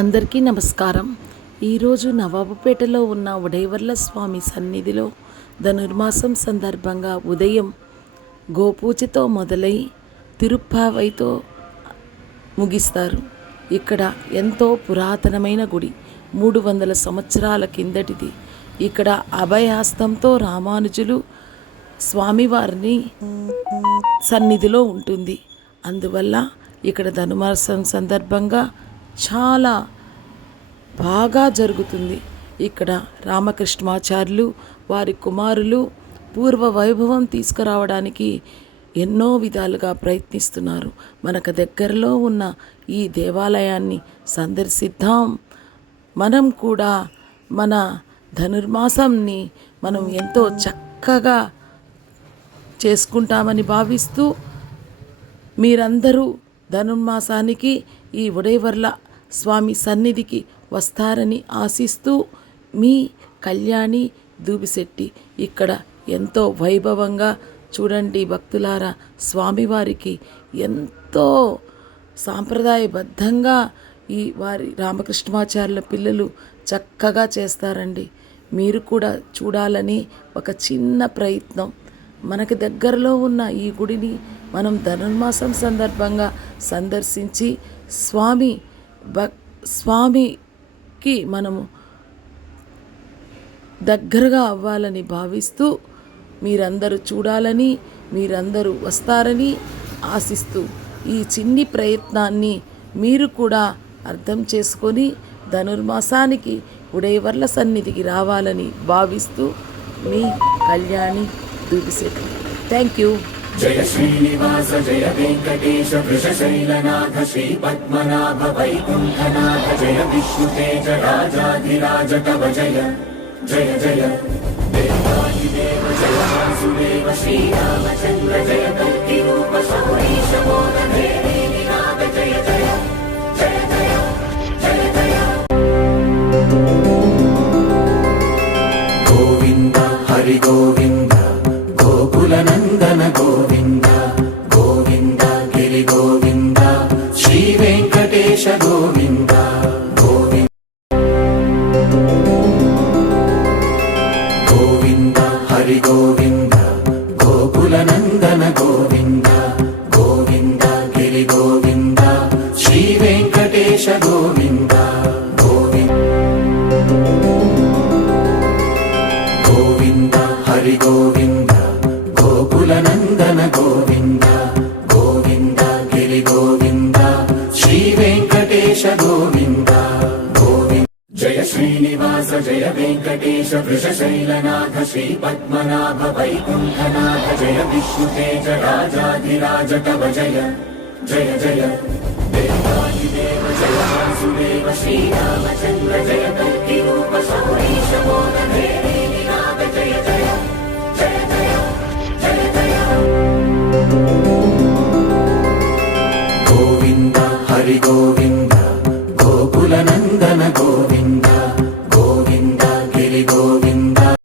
అందరికీ నమస్కారం. ఈరోజు నవాబుపేటలో ఉన్న ఉడైవర్ల స్వామి సన్నిధిలో ధనుర్మాసం సందర్భంగా ఉదయం గోపూజతో మొదలై తిరుప్పావైతో ముగిస్తారు. ఇక్కడ ఎంతో పురాతనమైన గుడి, 300 సంవత్సరాల కిందటిది. ఇక్కడ అభయహస్తంతో రామానుజులు స్వామివారిని సన్నిధిలో ఉంటుంది. అందువల్ల ఇక్కడ ధనుర్మాసం సందర్భంగా చాలా బాగా జరుగుతుంది. ఇక్కడ రామకృష్ణాచార్యులు వారి కుమారులు పూర్వ వైభవం తీసుకురావడానికి ఎన్నో విధాలుగా ప్రయత్నిస్తున్నారు. మనకు దగ్గరలో ఉన్న ఈ దేవాలయాన్ని సందర్శిద్దాం. మనం కూడా మన ధనుర్మాసంని మనం ఎంతో చక్కగా చేసుకుంటామని భావిస్తూ మీరందరూ ధనుర్మాసానికి ఈ ఉడైవర్ల స్వామి సన్నిధికి వస్తారని ఆశిస్తూ మీ కళ్యాణి దూబిశెట్టి. ఇక్కడ ఎంతో వైభవంగా చూడండి భక్తులారా, స్వామివారికి ఎంతో సాంప్రదాయబద్ధంగా ఈ వారి రామకృష్ణాచార్యుల పిల్లలు చక్కగా చేస్తారండి. మీరు కూడా చూడాలని ఒక చిన్న ప్రయత్నం. మనకి దగ్గరలో ఉన్న ఈ గుడిని మనం ధనుర్మాసం సందర్భంగా సందర్శించి స్వామికి మనము దగ్గరగా అవ్వాలని భావిస్తూ మీరందరూ చూడాలని, మీరందరూ వస్తారని ఆశిస్తూ ఈ చిన్ని ప్రయత్నాన్ని మీరు కూడా అర్థం చేసుకొని ధనుర్మాసానికి ఉడైవర్ల సన్నిధికి రావాలని భావిస్తూ మీ కళ్యాణి దూబిశెట్టి. Thank you. జయ శ్రీనివాస జయ వెంకటేశ వృషశైలనాథ శ్రీ పద్మనాభ వైకుంఠనాథ జయ విష్ణుతేజ రాజాధిరాజ కవ జయ జయ జయ దేవాదిదేవ జయ వాసుదేవ శ్రీరామచంద్ర జయ కల్కి రూప శౌరీశ మోదనే నాథ జయ జయ జయ జయ జయ జయ. గోవింద హరి గోవింద గోకులనందన గోవింద గోవింద గిరి గోవింద శ్రీ వెంకటేశ గోవింద గోవింద గోవింద హరి గోవింద గోకులనందన గోవింద గోవింద గిరి గోవింద శ్రీ వెంకటేశ గోవింద గోవింద గోవింద హరి గోవింద గోకులనందన గోవింద గోవింద గిరి గోవింద శ్రీ వెంకటేశ గోవింద గోవింద. జయ శ్రీనివాస జయ వెంకటేశ వృషశైలనాథ శ్రీ పద్మనాభ వైకుంఠనాథ జయ విష్ణుతేజ రాజాధిరాజ కవ జయ జయ జయ దేవాదిదేవ జయ వాసుదేవ శ్రీరామచంద్ర జయ కల్కి రూప శౌరీశ మోదనే నాథ జయ జయ జయ జయ జయ జయ. గోవింద హరి గోవింద గోకులనందన గోవింద